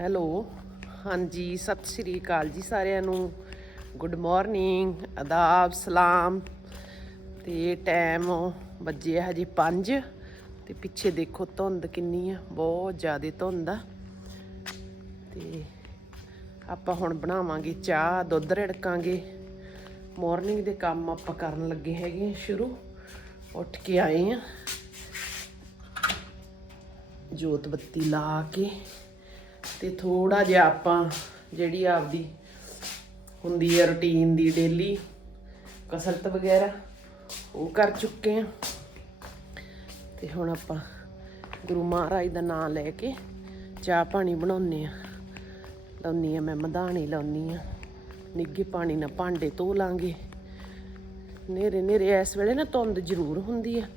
Hello. ਹਾਂਜੀ, ਸਤਿ ਸ਼੍ਰੀ ਅਕਾਲ ਜੀ ਸਾਰਿਆਂ ਨੂੰ। ਗੁੱਡ ਮਾਰਨਿੰਗ, ਅਦਾਬ, ਸਲਾਮ। ਤੇ ਟਾਈਮ ਵੱਜੇ ਆ ਹਜੇ 5 ਤੇ ਪਿੱਛੇ ਦੇਖੋ ਧੁੰਦ ਕਿੰਨੀ ਆ, ਬਹੁਤ ਜ਼ਿਆਦਾ ਧੁੰਦ ਆ। ਤੇ ਆਪਾਂ ਹੁਣ ਬਣਾਵਾਂਗੇ ਚਾਹ, ਦੁੱਧ ਰੜਕਾਂਗੇ। ਮਾਰਨਿੰਗ ਦੇ ਕੰਮ ਆਪਾਂ ਕਰਨ ਲੱਗੇ ਹੈਗੇ ਸ਼ੁਰੂ। ਉੱਠ ਕੇ ਆਏ ਆ। ਜੋਤ ਬੱਤੀ ਲਾ ਕੇ। ਤੇ ਥੋੜਾ ਜਿਹਾ ਆਪਾਂ ਜਿਹੜੀ ਆਪਦੀ ਹੁੰਦੀ ਹੈ ਰੁਟੀਨ ਦੀ ਡੇਲੀ ਕਸਰਤ ਵਗੈਰਾ, ਉਹ ਕਰ ਚੁੱਕੇ ਆ। ਤੇ ਹੁਣ ਆਪਾਂ ਗੁਰੂ ਮਹਾਰਾਜ ਦਾ ਨਾਮ ਲੈ ਕੇ ਚਾਹ ਪਾਣੀ ਬਣਾਉਨੇ ਆ। ਲਾਉਣੀ ਆ ਮੈਂ ਮਧਾਣੀ ਲਾਉਣੀ ਆ। ਨਿੱਗੇ ਪਾਣੀ ਨਾਲ ਭਾਂਡੇ ਧੋ ਲਾਂਗੇ। ਨੇਰੇ ਨੇਰੇ ਇਸ ਵੇਲੇ ਨਾ ਧੁੰਦ ਜ਼ਰੂਰ ਹੁੰਦੀ ਹੈ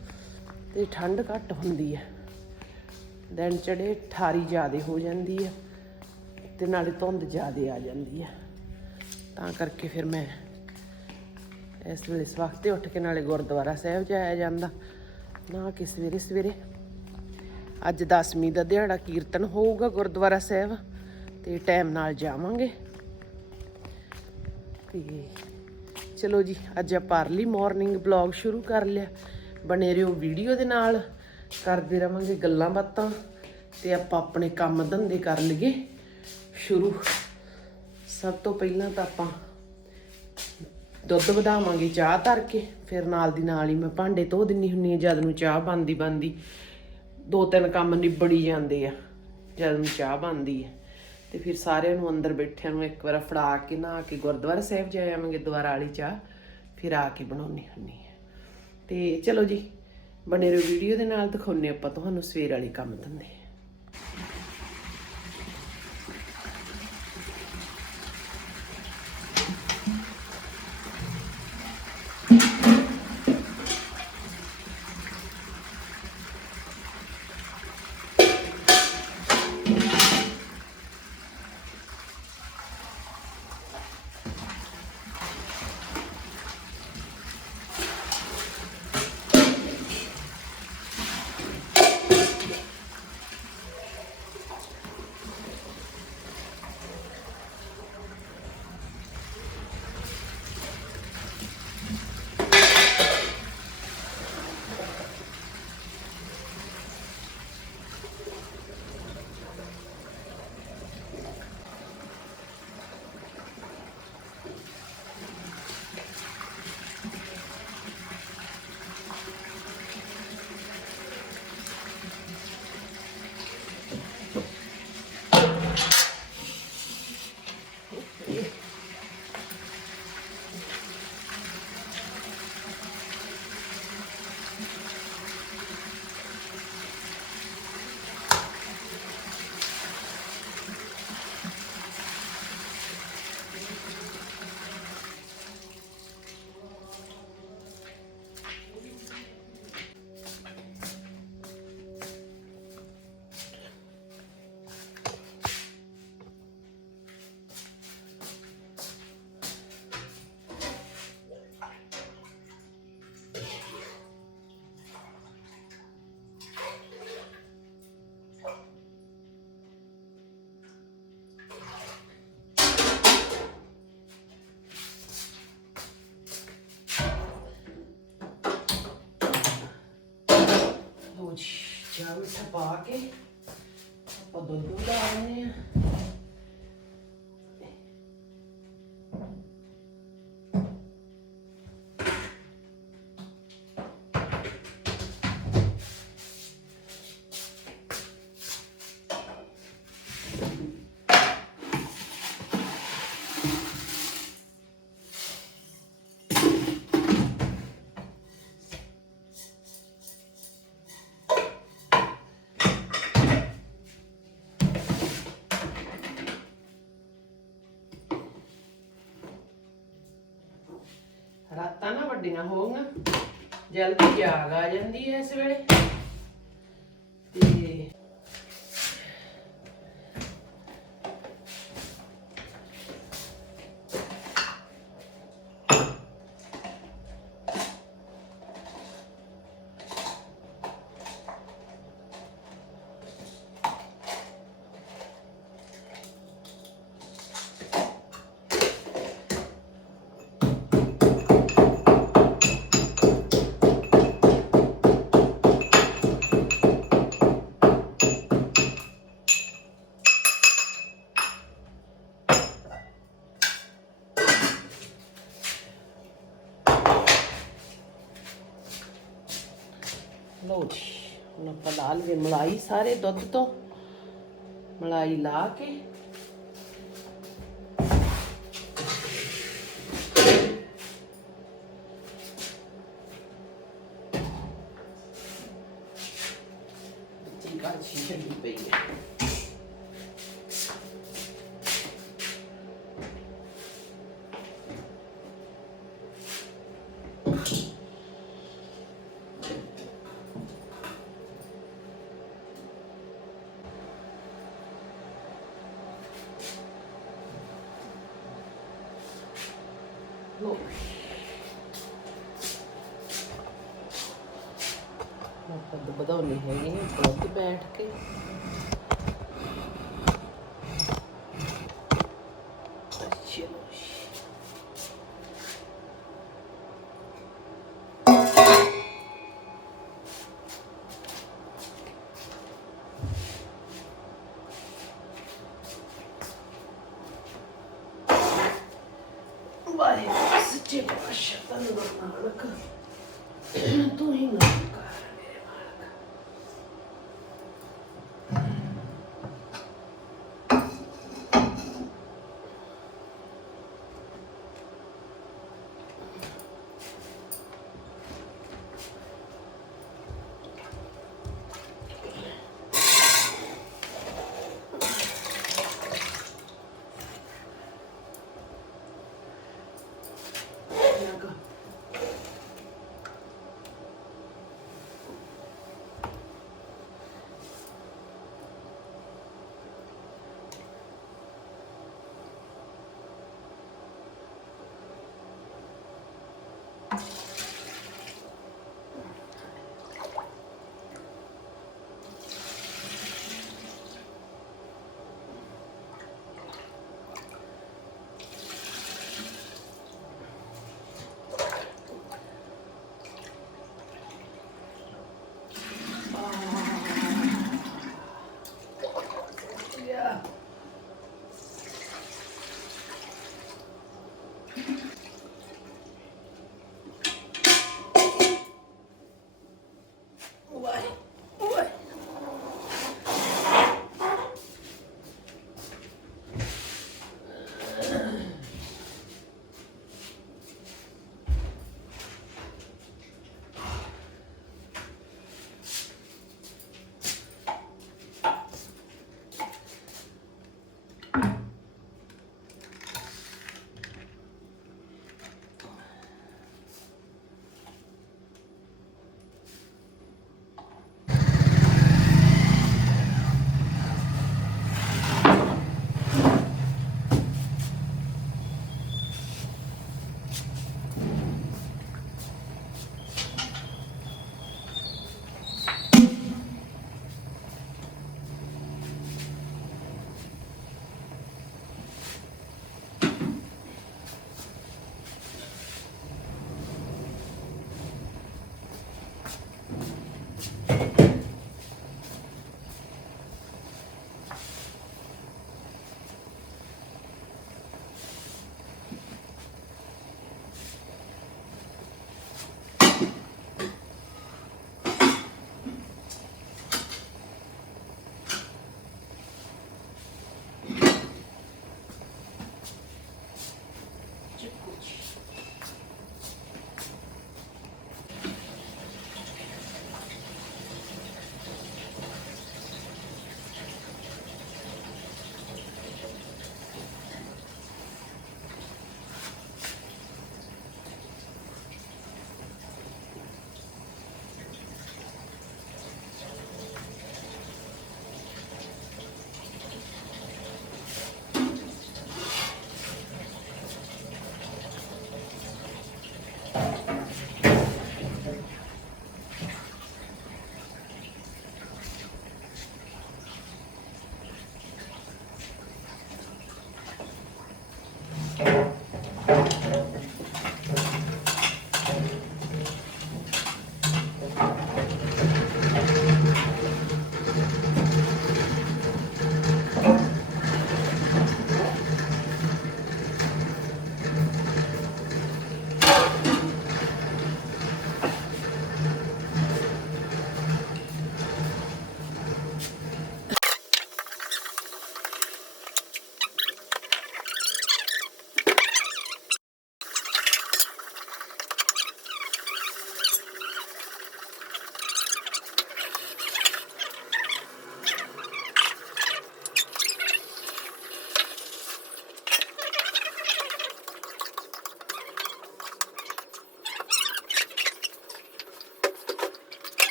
ਤੇ ਠੰਡ ਘੱਟ ਹੁੰਦੀ ਹੈ ਦਿਨ ਚੜੇ ਠਾਰੀ ਜ਼ਿਆਦੇ ਹੋ ਜਾਂਦੀ ਆ। ਤੇ ਨਾਲੇ ਧੁੰਦ ਜ਼ਿਆਦੇ ਆ ਜਾਂਦੀ ਆ। ਤਾਂ ਕਰਕੇ ਫਿਰ ਮੈਂ ਇਸ ਵੇਲੇ ਇਸ ਤੇ ਉੱਠ ਕੇ ਨਾਲੇ ਗੁਰਦੁਆਰਾ ਸਾਹਿਬ ਜਾਇਆ ਜਾਂਦਾ। ਨਾ ਕਿ ਸਵੇਰੇ ਸਵੇਰੇ। ਅੱਜ 10ਵੀਂ ਦਾ ਦਿਹਾੜਾ ਕੀਰਤਨ ਹੋਊਗਾ ਗੁਰਦੁਆਰਾ ਸਾਹਿਬ, ਤੇ ਟਾਈਮ ਨਾਲ ਜਾਵਾਂਗੇ। ਤੇ ਚਲੋ ਜੀ, ਅੱਜ ਆਪਾਂ ਅਰਲੀ ਮਾਰਨਿੰਗ ਬਲੌਗ ਸ਼ੁਰੂ ਕਰ ਲਿਆ। ਬਣੇ ਰਹੋ ਵੀਡੀਓ ਦੇ ਨਾਲ। ਕਰਦੇ ਰਵਾਂਗੇ ਗੱਲਾਂ ਬਾਤਾਂ, ਤੇ ਆਪਾਂ ਆਪਣੇ ਕੰਮ ਧੰਦੇ ਕਰ ਲਈਏ। ਸ਼ੁਰੂ। ਸਭ ਤੋਂ ਪਹਿਲਾਂ ਤਾਂ ਆਪਾਂ ਦੁੱਧ ਵਧਾਵਾਂਗੇ ਚਾਹ ਧਰ ਕੇ, ਫਿਰ ਨਾਲ ਦੀ ਨਾਲ ਹੀ ਮੈਂ ਭਾਂਡੇ ਧੋ ਦਿੰਨੀ ਹੁੰਨੀ ਆ ਜਦ ਨੂੰ ਚਾਹ ਬਣਦੀ ਬਣਦੀ। ਦੋ ਤਿੰਨ ਕੰਮ ਨਿਬੜੀ ਜਾਂਦੇ ਆ, ਜਦ ਨੂੰ ਚਾਹ ਬਣਦੀ ਹੈ ਤੇ ਫਿਰ ਸਾਰਿਆਂ ਨੂੰ ਅੰਦਰ ਬੈਠਿਆਂ ਨੂੰ ਇੱਕ ਵਾਰ ਫੜਾ ਕੇ, ਨਹਾ ਕੇ ਗੁਰਦੁਆਰਾ ਸਾਹਿਬ ਜਾ ਆਵਾਂਗੇ ਦੁਆਰਾ ਵਾਲੀ ਚਾਹ ਫਿਰ ਆ ਕੇ ਬਣਾਉਣੀ ਹੁੰਨੀ ਹੈ ਤੇ ਚਲੋ ਜੀ, ਬਣੇ ਰਹੋ ਵੀਡੀਓ ਦੇ ਨਾਲ ਦਿਖਾਉਨੇ ਆਪਾਂ ਤੁਹਾਨੂੰ ਸਵੇਰ ਵਾਲੇ ਕੰਮ ਧੰਦੇ। ਚਾਹ ਮਿੱਠਾ ਪਾ ਕੇ ਆਪਾਂ ਦੁੱਧ ਲਾ ਲੈਣੇ ਆ ਰਾਤਾਂ ਨਾ ਵੱਡੀਆਂ ਹੋਊਗੀਆਂ ਜਲਦੀ ਜਾਗ ਆ ਜਾਂਦੀ ਹੈ ਇਸ ਵੇਲੇ। ਲਾ ਲਈਏ ਮਲਾਈ ਸਾਰੇ ਦੁੱਧ ਤੋਂ ਮਲਾਈ ਲਾ ਕੇ ਬੱਚੀ ਕਾਲ ਸ਼ੀਸ਼ੇ ਦੀ ਪਈ ਹੈ ਲੋ ਆਪਾਂ ਤਾਂ ਵਧਾਉਣੀ ਹੈਗੀ ਹੈ ਦੁੱਧ ਬੈਠ ਕੇ। ਚਲੋ ਸੱਚੇ ਪਾਤਸ਼ਾਹ ਧੰਨ ਨਾਨਕ ਤੂੰ ਹੀ ਨਾਨਕਾਰ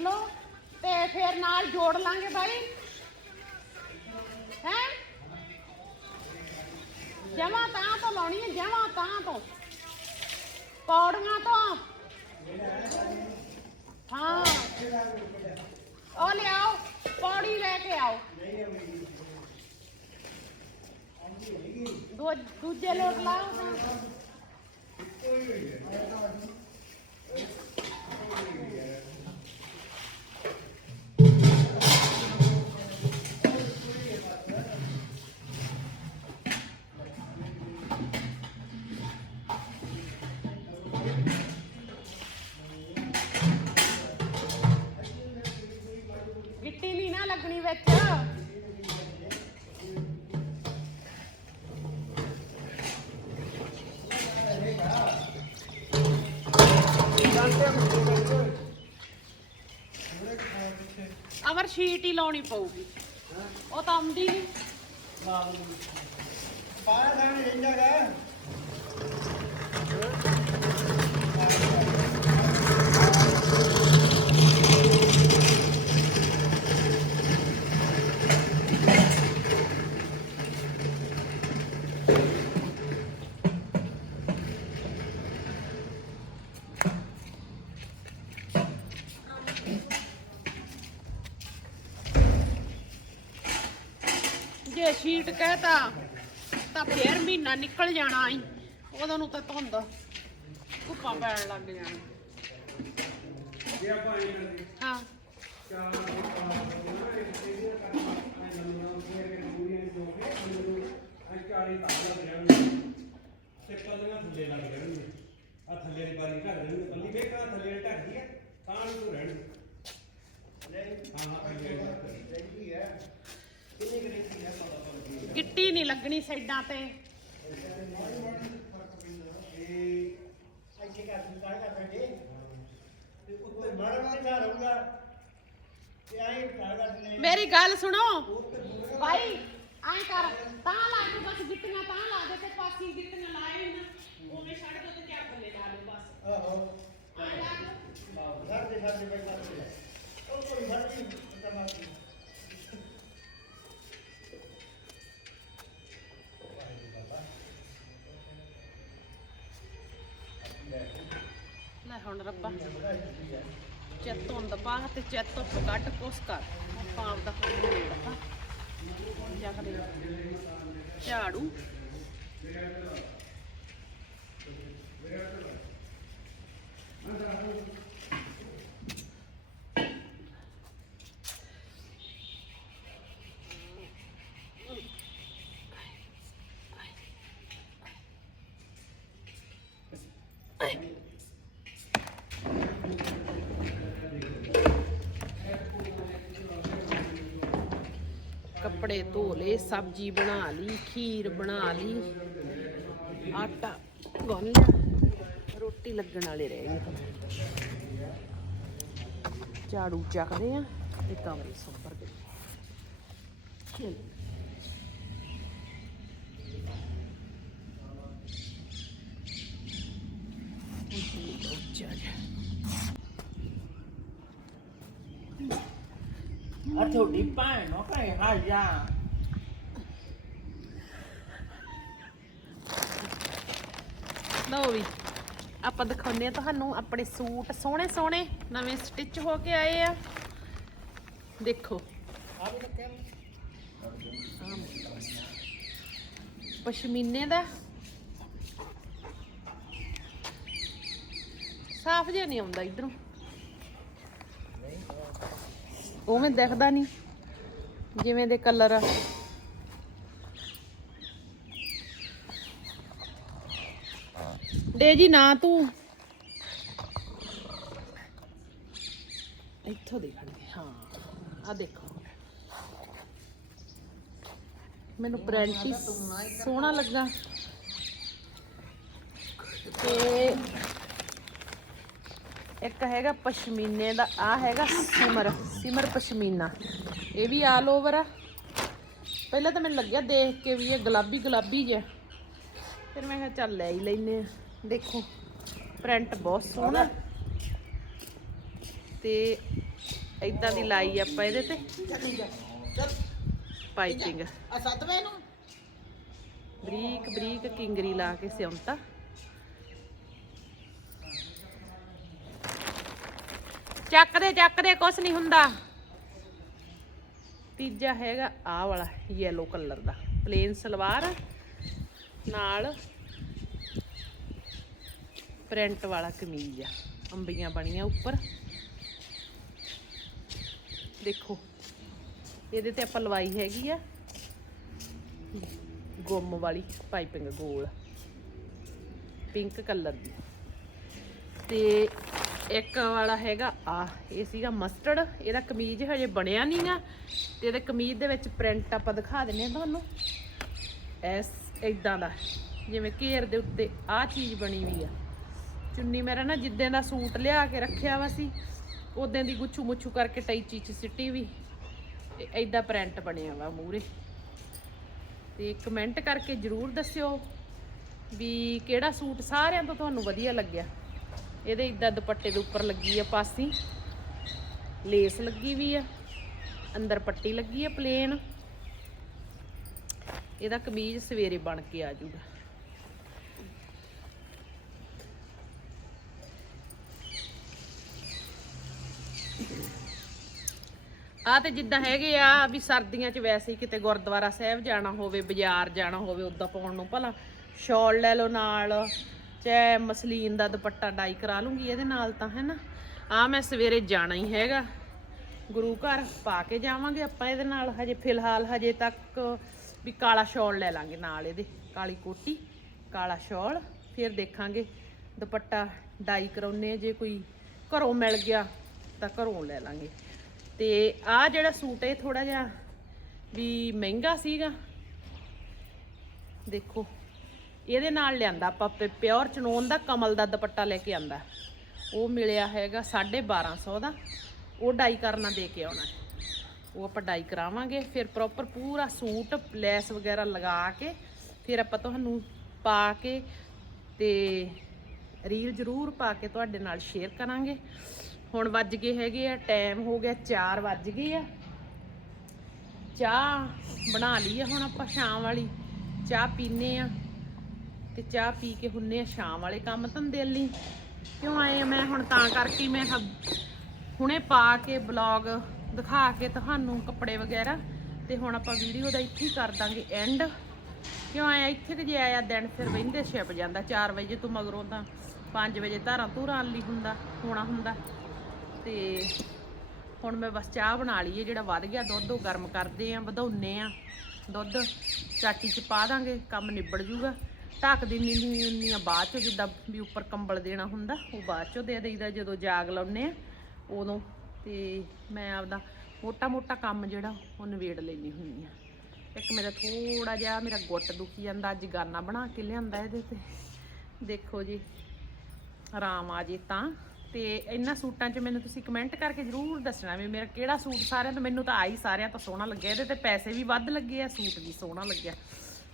ਲਾ ਕੇ ਹੀ ਵੇਖ ਲਓ ਤੇ ਫਿਰ ਨਾਲ ਜੋੜ ਲਾਂਗੇ ਬਾਈ ਹੈ ਜਮਾ ਤਾਂ ਤੋਂ ਲਾਉਣੀ ਹੈ ਜਮਾ ਤਾਂ ਤੋਂ ਪੌੜੀਆਂ ਤੋਂ ਹਾਂ ਉਹ ਲਿਆਓ ਪੌੜੀ ਲੈ ਕੇ ਆਓ ਦੂ ਦੂਜੇ ਲੋਟ ਲਾਓ ਤਾਂ ਗਿੱਟੀ ਅਮਰ ਲਾਉਣੀ ਪਊਗੀ। ਉਹ ਤਾਂ ਆਉਂਦੀ ਨਹੀਂ ਪਾਇਆ ਸਾਹਮਣੇ ਰਹਿੰਦਾ ਗਾ ਜੇ ਸ਼ੀਟ ਕਹਿਤਾ ਤਾਂ ਫੇਰ ਮਹੀਨਾ ਨਿਕਲ ਜਾਣਾ ਈ। ਉਦੋਂ ਨੂੰ ਤਾਂ ਧੁੰਦ, ਧੁੱਪਾਂ ਪੈਣ ਲੱਗ ਜਾਣੀ। ਜੇ ਆਪਾਂ ਇਹ ਕਰਦੇ ਹਾਂ ਚਾਰ ਥੱਲੇ ਲੱਗ ਜਾਣਗੇ ਆ ਥੱਲੇ ਦੀ ਬਾਰੀ ਢੱਕ ਦੇਣਗੇ ਪੱਲੀ ਵੇਖ ਥੱਲੇ ਢੱਕਦੀ ਹੈ ਤਾਂ ਨਹੀਂ ਰਹਿਣ ਹਾਂ ਹਾਂ ਥੱਲੇ ਰਹਿੰਦੀ ਹੈ ਕਿੰਨੀ ਗਰੇਤੀ ਹੈ ਪਤਾ ਗਿੱਟੀ ਨਹੀਂ ਲੱਗਣੀ ਸਾਈਡਾਂ ਤੇ। ਇੱਥੇ ਕਰ ਦਿੱਤਾ ਕਰ ਬੈਠੇ ਤੇ ਉੱਤੇ ਬੜਾ ਬੜਾ ਰਹੂਗਾ ਤੇ ਆਏ ਕਰ ਕਰਦੇ ਮੇਰੀ ਗੱਲ ਸੁਣੋ। ਭਾਈ ਆਂ ਕਰ, ਤਾਂ ਲਾ ਕੇ ਬਸ ਗਿੱਟੀਆਂ ਤਾਂ ਲਾ ਦੇ ਤੇ ਪਾਸੀ ਗਿੱਟੀਆਂ ਲਾਏ ਨਾ ਉਵੇਂ ਛੱਡ ਦੋ ਤੇ ਕਿਆ ਬੱਲੇ ਲਾ ਲਓ ਬਸ। ਆਹੋ ਆਂ ਲਾ ਦਿਓ। ਘਰ ਦੇ ਸਾਡੇ ਬੈਠਾ ਸੀ ਉਹ ਕੋਈ ਘਰ ਦੀ ਤਮਾਸ਼ੀ ਲੈ ਹੁਣ ਰੱਬਾ। ਚਿੱਤ ਹੁੰਦਾ ਬਾਹ ਤੇ ਚਿੱਤ ਤੋਂ ਕੱਢ ਕੁਸ ਕਰ। ਆਪਾਂ ਆਪਦਾ ਕੰਮ ਨਿਬੜਤਾ ਜਾ ਕਰੇ ਝਾੜੂ। ਕੱਪੜੇ ਧੋ ਲਏ ਸਬਜ਼ੀ ਬਣਾ ਲਈ, ਖੀਰ ਬਣਾ ਲਈ। ਆਟਾ ਗੁੰਨ ਲਿਆ। ਰੋਟੀ ਲੱਗਣ ਵਾਲੇ ਰਹਿ ਗਏ। ਝਾੜੂ ਚੱਕਦੇ ਆ ਤੇ ਕਮਰੇ ਸੁੱਪਰ ਦੇ ਚਲ। ਆ ਤੁਹਾਡੀ ਭੈਣ ਨੂੰ ਕਹੇ ਆ ਜਾ ਲਓ ਵੀ, ਆਪਾਂ ਦਿਖਾਉਂਦੇ ਆ ਤੁਹਾਨੂੰ ਆਪਣੇ ਸੂਟ, ਸੋਹਣੇ ਸੋਹਣੇ ਨਵੇਂ ਸਟਿਚ ਹੋ ਕੇ ਆਏ ਆ। ਦੇਖੋ। ਪਸ਼ਮੀਨੇ ਦਾ। ਸਾਫ਼ ਜਿਹਾ ਨਹੀਂ ਆਉਂਦਾ ਇਧਰੋਂ। ਉਵੇਂ ਦਿਖਦਾ ਨਹੀਂ। ਜਿਵੇਂ ਦੇ ਕਲਰ ਆ। ਦੇ ਜੀ ਨਾ ਤੂੰ। ਇੱਥੋਂ ਦੇਖਣਗੇ, ਹਾਂ ਆ ਦੇਖੋ। ਮੈਨੂੰ ਪ੍ਰਿੰਟ ਹੀ ਸੋਹਣਾ ਲੱਗਾ। ਤੇ ਇੱਕ ਹੈਗਾ ਪਸ਼ਮੀਨੇ ਦਾ ਆ ਹੈਗਾ ਸਿਮਰ ਸਿਮਰ ਪਸ਼ਮੀਨਾ। ਇਹ ਵੀ ਆਲ ਓਵਰ ਆ। ਪਹਿਲਾਂ ਤਾਂ ਮੈਨੂੰ ਲੱਗਿਆ ਦੇਖ ਕੇ ਵੀ ਇਹ ਗੁਲਾਬੀ ਗੁਲਾਬੀ ਜਿਹਾ। ਫਿਰ ਮੈਂ ਕਿਹਾ ਚੱਲ ਲੈ ਹੀ ਲੈਨੇ ਆ ਦੇਖੋ ਪ੍ਰਿੰਟ ਬਹੁਤ ਸੋਹਣਾ। ਤੇ ਇਦਾਂ ਦੀ ਲਾਈ ਆਪਾਂ ਇਹਦੇ ਤੇ। ਪਾਈਪਿੰਗ। ਆ ਸੱਤਵੇਂ ਨੂੰ? ਬਰੀਕ ਬਰੀਕ ਕਿੰਗਰੀ ਲਾ ਕੇ ਸਿਉਂਤਾ। ਚੱਕ ਦੇ ਚੱਕ ਦੇ ਕੁਛ ਨਹੀਂ ਹੁੰਦਾ। ਤੀਜਾ ਹੈਗਾ ਆਹ ਵਾਲਾ ਯੈਲੋ ਕਲਰ ਦਾ। ਪਲੇਨ ਸਲਵਾਰ, ਨਾਲ ਪ੍ਰਿੰਟ ਵਾਲਾ ਕਮੀਜ਼ ਆ। ਅੰਬੀਆਂ ਬਣੀਆਂ ਉੱਪਰ। ਦੇਖੋ, ਇਹਦੇ ਤੇ ਆਪਾਂ ਲਵਾਈ ਹੈਗੀ ਆ ਗੁੰਮ ਵਾਲੀ ਪਾਈਪਿੰਗ ਗੋਲ। ਪਿੰਕ ਕਲਰ ਦੀ। ਤੇ ਇੱਕ ਵਾਲਾ ਹੈਗਾ, ਆ, ਇਹ ਸੀਗਾ ਮਸਟਰਡ ਇਹਦਾ ਕਮੀਜ਼ ਹਜੇ ਬਣਿਆ ਨਹੀਂ ਆ, ਤੇ ਇਹਦੇ ਕਮੀਜ਼ ਦੇ ਵਿੱਚ ਪ੍ਰਿੰਟ ਆਪਾਂ ਦਿਖਾ ਦਿੰਨੇ ਆ ਤੁਹਾਨੂੰ। ਐਸ ਇਦਾਂ ਦਾ, ਜਿਵੇਂ ਘੇਰ ਦੇ ਉੱਤੇ ਆ ਚੀਜ਼ ਬਣੀ ਹੋਈ ਆ। ਚੁੰਨੀ ਮੇਰਾ ਨਾ ਜਿੱਦਾਂ ਦਾ ਸੂਟ ਲਿਆ ਕੇ ਰੱਖਿਆ ਵਾ ਸੀ ਉਦਾਂ ਦੀ ਗੁੱਛੂ ਮੁੱਛੂ ਕਰਕੇ ਟੈਚੀ ਚ ਸਿੱਟੀ ਵੀ, ਤੇ ਐਦਾਂ ਪ੍ਰਿੰਟ ਬਣਿਆ ਵਾ ਮੂਰੇ ਤੇ ਕਮੈਂਟ ਕਰਕੇ ਜਰੂਰ ਦੱਸਿਓ ਵੀ ਕਿਹੜਾ ਸੂਟ ਸਾਰਿਆਂ ਤੋਂ ਤੁਹਾਨੂੰ ਵਧੀਆ ਲੱਗਿਆ। ਇਹਦੇ ਇਦਾਂ ਦੁਪੱਟੇ ਦੇ ਉੱਪਰ ਲੱਗੀ ਆ ਪਾਸੀ। ਲੇਸ ਲੱਗੀ ਵੀ ਆ। ਅੰਦਰ ਪੱਟੀ ਲੱਗੀ ਆ ਪਲੇਨ। ਇਹਦਾ ਕਮੀਜ਼ ਸਵੇਰੇ ਬਣ ਕੇ ਆ ਜਾਊਗਾ ਆ ਤੇ ਜਿੱਦਾਂ ਹੈਗੇ ਆ ਵੀ ਸਰਦੀਆਂ 'ਚ ਵੈਸੇ ਹੀ ਕਿਤੇ ਗੁਰਦੁਆਰਾ ਸਾਹਿਬ ਜਾਣਾ ਹੋਵੇ, ਬਾਜ਼ਾਰ ਜਾਣਾ ਹੋਵੇ, ਉਦਾਂ ਪਾਉਣ ਨੂੰ ਭਲਾ। ਸ਼ਾਲ ਲੈ ਲਓ ਨਾਲ। ਚਾਹੇ ਮਸਲੀਨ ਦਾ ਦੁਪੱਟਾ ਡਾਈ ਕਰਾ ਲੂੰਗੀ ਇਹਦੇ ਨਾਲ ਤਾਂ ਹੈ ਨਾ ਆ ਮੈਂ ਸਵੇਰੇ ਜਾਣਾ ਹੀ ਹੈਗਾ। ਗੁਰੂ ਘਰ ਪਾ ਕੇ ਜਾਵਾਂਗੇ ਆਪਾਂ ਇਹਦੇ ਨਾਲ, ਹਜੇ ਫਿਲਹਾਲ ਹਜੇ ਤੱਕ ਵੀ ਕਾਲਾ ਸ਼ਾਲ ਲੈ ਲਾਂਗੇ ਨਾਲ ਇਹਦੇ, ਕਾਲੀ ਕੋਟੀ, ਕਾਲਾ ਸ਼ਾਲ, ਫਿਰ ਦੇਖਾਂਗੇ ਦੁਪੱਟਾ ਡਾਈ ਕਰਾਉਨੇ ਜੇ ਕੋਈ ਘਰੋਂ ਮਿਲ ਗਿਆ ਤਾਂ ਘਰੋਂ ਲੈ ਲਾਂਗੇ। ਤੇ ਆ ਜਿਹੜਾ ਸੂਟ ਇਹ ਥੋੜਾ ਜਿਹਾ ਵੀ ਮਹਿੰਗਾ ਸੀਗਾ। ਦੇਖੋ। ਇਹਦੇ ਨਾਲ ਲਿਆਂਦਾ ਆਪਾਂ ਪਿਓਰ ਚਨੋਨ ਦਾ, ਕਮਲ ਦਾ ਦੁਪੱਟਾ ਲੈ ਕੇ ਆਂਦਾ। ਉਹ ਮਿਲਿਆ ਹੈਗਾ 1250 ਦਾ। ਉਹ ਡਾਈ ਕਰਨਾ ਦੇ ਕੇ ਆਉਣਾ ਉਹ ਆਪਾਂ ਡਾਈ ਕਰਾਵਾਂਗੇ, ਫਿਰ ਪ੍ਰੋਪਰ ਪੂਰਾ ਸੂਟ, ਲੈਸ ਵਗੈਰਾ ਲਗਾ ਕੇ, ਫਿਰ ਆਪਾਂ ਤੁਹਾਨੂੰ ਪਾ ਕੇ ਤੇ ਰੀਲ ਜ਼ਰੂਰ ਪਾ ਕੇ ਤੁਹਾਡੇ ਨਾਲ ਸ਼ੇਅਰ ਕਰਾਂਗੇ। ਹੁਣ ਵੱਜ ਗਏ ਹੈਗੇ ਆ ਟਾਈਮ ਹੋ ਗਿਆ 4 ਵੱਜ ਗਏ ਆ। ਚਾਹ ਬਣਾ ਲਈ ਆ ਹੁਣ ਆਪਾਂ ਸ਼ਾਮ ਵਾਲੀ। ਚਾਹ ਪੀਨੇ ਆ। ਤੇ ਚਾਹ ਪੀ ਕੇ ਹੁੰਨੇ ਆ ਸ਼ਾਮ ਵਾਲੇ ਕੰਮ ਧੰਦੇ ਲਈ ਕਿਉਂ ਆਏ ਆ? ਮੈਂ ਹੁਣ ਤਾਂ ਕਰਕੇ ਮੈਂ ਹੁਣੇ ਪਾ ਕੇ ਬਲੌਗ ਦਿਖਾ ਕੇ ਤੁਹਾਨੂੰ ਕੱਪੜੇ ਵਗੈਰਾ ਤੇ ਹੁਣ ਆਪਾਂ ਵੀਡੀਓ ਦਾ ਇੱਥੇ ਹੀ ਕਰ ਦਾਂਗੇ ਐਂਡ ਕਿਉਂ ਆਇਆ ਇੱਥੇ ਕਿ ਜੇ ਆਇਆ ਦਿਨ ਫਿਰ ਵਹਿੰਦੇ ਛਿਪ ਜਾਂਦਾ। 4 ਵਜੇ ਤੋਂ ਮਗਰੋਂ ਤਾਂ 5 ਵਜੇ ਧਾਰਾਂ ਧੂਰਾਂ ਲਈ ਹੁੰਦਾ, ਹੋਣਾ ਹੁੰਦਾ। ਤੇ ਹੁਣ ਮੈਂ ਬਸ ਚਾਹ ਬਣਾ ਲਈਏ ਜਿਹੜਾ ਵੱਧ ਗਿਆ ਦੁੱਧ, ਉਹ ਗਰਮ ਕਰਦੇ ਆ ਵਧਾਉਨੇ ਆ। ਦੁੱਧ ਚਾਟੀ ਚ ਪਾ ਦਾਂਗੇ, ਕੰਮ ਨਿਬੜ ਜੂਗਾ। ਢੱਕ ਦਿੰਨੀ ਹੁੰਨੀ ਆ, ਬਾਅਦ 'ਚੋਂ ਜਿੱਦਾਂ ਵੀ ਉੱਪਰ ਕੰਬਲ ਦੇਣਾ ਹੁੰਦਾ, ਉਹ ਬਾਅਦ 'ਚੋਂ ਦੇ ਦੇਈਦਾ ਜਦੋਂ ਜਾਗ ਲਾਉਨੇ ਆ, ਉਦੋਂ। ਤੇ ਮੈਂ ਆਪਦਾ ਮੋਟਾ ਮੋਟਾ ਕੰਮ ਜਿਹੜਾ, ਉਹ ਨਵੇੜ ਲੈਣੀ ਹੁੰਦੀ ਆ। ਇੱਕ ਮੇਰਾ ਥੋੜਾ ਜਿਹਾ ਮੇਰਾ ਗੁੱਟ ਦੁਖੀ ਜਾਂਦਾ, ਅੱਜ ਗਾਨਾ ਬਣਾ ਕੇ ਲਿਆਂਦਾ ਇਹਦੇ ਤੇ। ਦੇਖੋ ਜੀ, ਆਰਾਮ ਆ ਜੇ ਤਾਂ। ਤੇ ਇਹਨਾਂ ਸੂਟਾਂ 'ਚ ਮੈਨੂੰ ਤੁਸੀਂ ਕਮੈਂਟ ਕਰਕੇ ਜਰੂਰ ਦੱਸਣਾ ਵੀ ਮੇਰਾ ਕਿਹੜਾ ਸੂਟ ਸਾਰਿਆਂ ਤੋਂ, ਮੈਨੂੰ ਤਾਂ ਆਈ ਸਾਰਿਆਂ ਤੋਂ ਸੋਹਣਾ ਲੱਗਿਆ, ਇਹਦੇ ਤੇ ਪੈਸੇ ਵੀ ਵੱਧ ਲੱਗੇ ਆ, ਸੂਟ ਵੀ ਸੋਹਣਾ ਲੱਗਿਆ।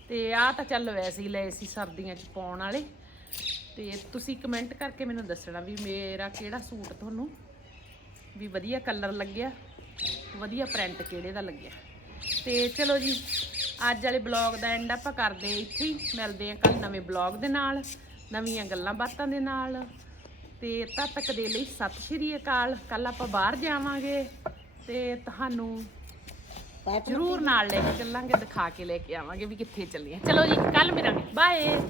ਤੇ ਆਹ ਤਾਂ ਚੱਲ ਵੈਸੇ ਹੀ ਲਏ ਸੀ ਸਰਦੀਆਂ 'ਚ ਪਾਉਣ ਵਾਲੇ। ਤੇ ਤੁਸੀਂ ਕਮੈਂਟ ਕਰਕੇ ਮੈਨੂੰ ਦੱਸਣਾ ਵੀ ਮੇਰਾ ਕਿਹੜਾ ਸੂਟ ਤੁਹਾਨੂੰ ਵੀ ਵਧੀਆ ਕਲਰ ਲੱਗਿਆ, ਵਧੀਆ ਪ੍ਰਿੰਟ ਕਿਹੜੇ ਦਾ ਲੱਗਿਆ। ਤੇ ਚਲੋ ਜੀ, ਅੱਜ ਵਾਲੇ ਬਲੌਗ ਦਾ ਐਂਡ ਆਪਾਂ ਕਰਦੇ ਇੱਥੇ ਹੀ। ਮਿਲਦੇ ਹਾਂ ਕੱਲ ਨਵੇਂ ਬਲੌਗ ਦੇ ਨਾਲ, ਨਵੀਆਂ ਗੱਲਾਂ ਬਾਤਾਂ ਦੇ ਨਾਲ। ਤੇ ਤਦ ਤੱਕ ਦੇ ਲਈ ਸਤਿ ਸ਼੍ਰੀ ਅਕਾਲ। ਕੱਲ ਆਪਾਂ ਬਾਹਰ ਜਾਵਾਂਗੇ। ਤੇ ਤੁਹਾਨੂੰ ਜ਼ਰੂਰ ਨਾਲ ਲੈ ਕੇ ਚੱਲਾਂਗੇ ਦਿਖਾ ਕੇ ਲੈ ਕੇ ਆਵਾਂਗੇ ਵੀ ਕਿੱਥੇ ਚੱਲੀਏ। ਚਲੋ ਜੀ ਕੱਲ ਮਿਲਾਂਗੇ। ਬਾਏ।